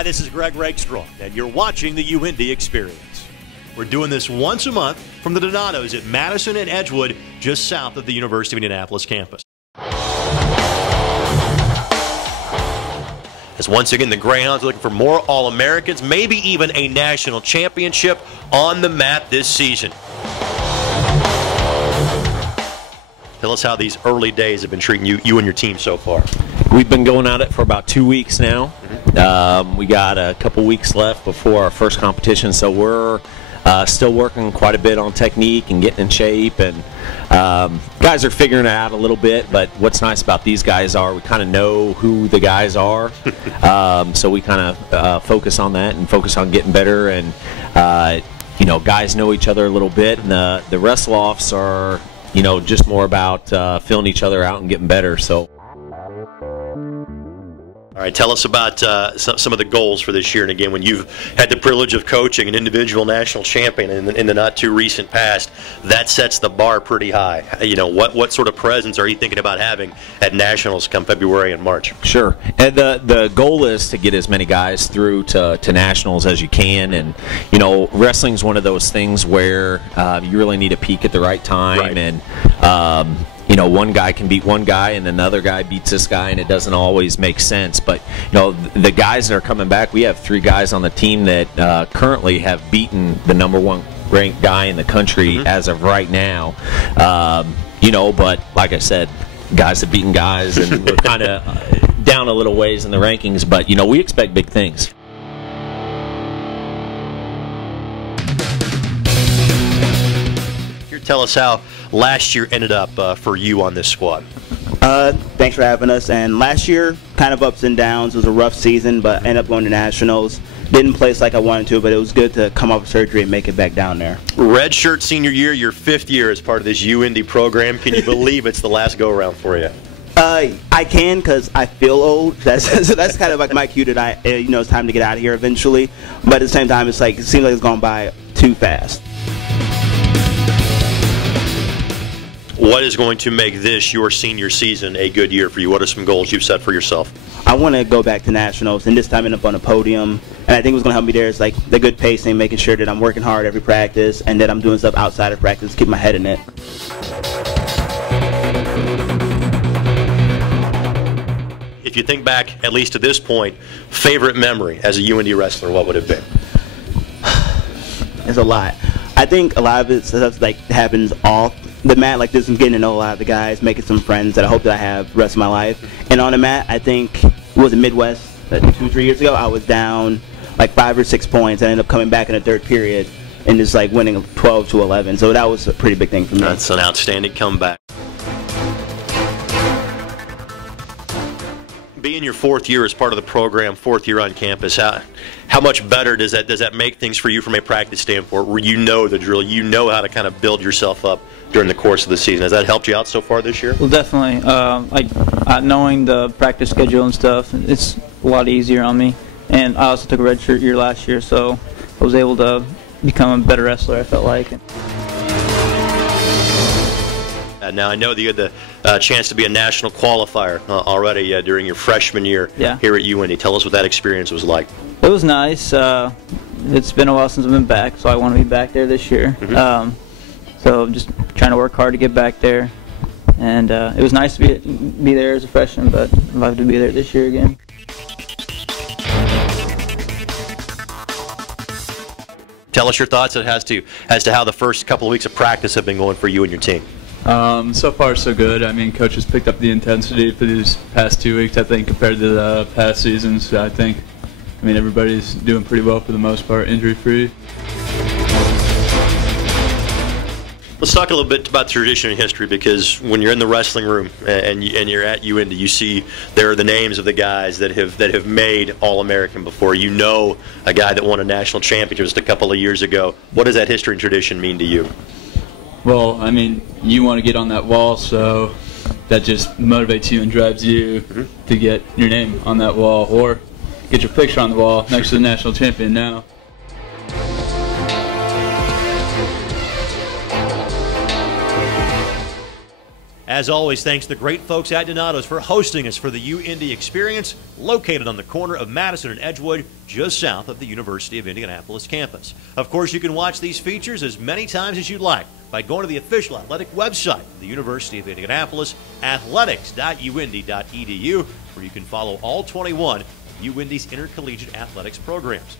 Hi, this is Greg Rakestraw, and you're watching the UIndy Experience. We're doing this once a month from the Donatos at Madison and Edgewood, just south of the University of Indianapolis campus. As once again, the Greyhounds are looking for more All-Americans, maybe even a national championship on the mat this season. Tell us how these early days have been treating you and your team so far. We've been going at it for about 2 weeks now. We got a couple weeks left before our first competition, so we're still working quite a bit on technique and getting in shape. And guys are figuring it out a little bit, but what's nice about these guys are we kind of know who the guys are. So we kind of focus on that and focus on getting better. And, you know, guys know each other a little bit, and the wrestle-offs are, you know, just more about filling each other out and getting better. So. All right, tell us about some of the goals for this year. And again, when you've had the privilege of coaching an individual national champion in the not too recent past, that sets the bar pretty high. You know, what sort of presence are you thinking about having at nationals come February and March? Sure, and the goal is to get as many guys through to nationals as you can. And you know, wrestling's one of those things where you really need a peak at the right time. Right. And you know, one guy can beat one guy and another guy beats this guy, and it doesn't always make sense. But, you know, the guys that are coming back, we have 3 guys on the team that currently have beaten the #1 ranked guy in the country as of right now. You know, but like I said, guys have beaten guys, and we're kind of down a little ways in the rankings. But, you know, we expect big things. Tell us how last year ended up for you on this squad. Thanks for having us. And last year, kind of ups and downs. It was a rough season, but ended up going to nationals. Didn't place like I wanted to, but it was good to come off surgery and make it back down there. Redshirt senior year, your 5th year as part of this UIndy program. Can you believe it's the last go-around for you? I can, because I feel old. That's kind of like my cue that you know, it's time to get out of here eventually. But at the same time, it's like it seems like it's gone by too fast. What is going to make this, your senior season, a good year for you? What are some goals you've set for yourself? I want to go back to nationals and this time end up on a podium. And I think what's going to help me there is like the good pacing, making sure that I'm working hard every practice and that I'm doing stuff outside of practice to keep my head in it. If you think back, at least to this point, favorite memory as a UIndy wrestler, what would it have been? There's a lot. I think a lot of it stuff like happens off the mat, like this, and getting to know a lot of the guys, making some friends that I hope that I have the rest of my life. And on the mat, I think it was in Midwest 2-3 years ago. I was down like 5 or 6 points. I ended up coming back in the 3rd period and just like winning 12-11. So that was a pretty big thing for me. That's an outstanding comeback. Being your 4th year as part of the program, 4th year on campus, how much better does that make things for you from a practice standpoint, where you know the drill, you know how to kind of build yourself up during the course of the season? Has that helped you out so far this year? Well, definitely. Knowing the practice schedule and stuff, it's a lot easier on me. And I also took a redshirt year last year, so I was able to become a better wrestler, I felt like. Now, I know that you had the chance to be a national qualifier already during your freshman year here at UIndy. Tell us what that experience was like. It was nice. It's been a while since I've been back, so I want to be back there this year. So I'm just trying to work hard to get back there. And it was nice to be there as a freshman, but I'd love to be there this year again. Tell us your thoughts as to how the first couple of weeks of practice have been going for you and your team. So far so good. I mean, coach has picked up the intensity for these past 2 weeks, I think, compared to the past seasons. I mean, everybody's doing pretty well for the most part, injury-free. Let's talk a little bit about tradition and history, because when you're in the wrestling room and you're at UIndy, you see there are the names of the guys that have made All-American before. You know a guy that won a national championship just a couple of years ago. What does that history and tradition mean to you? Well, I mean, you want to get on that wall, so that just motivates you and drives you to get your name on that wall or get your picture on the wall next to the national champion now. As always, thanks to the great folks at Donato's for hosting us for the UIndy Experience, located on the corner of Madison and Edgewood, just south of the University of Indianapolis campus. Of course, you can watch these features as many times as you'd like by going to the official athletic website of the University of Indianapolis, athletics.uindy.edu, where you can follow all 21 of UIndy's intercollegiate athletics programs.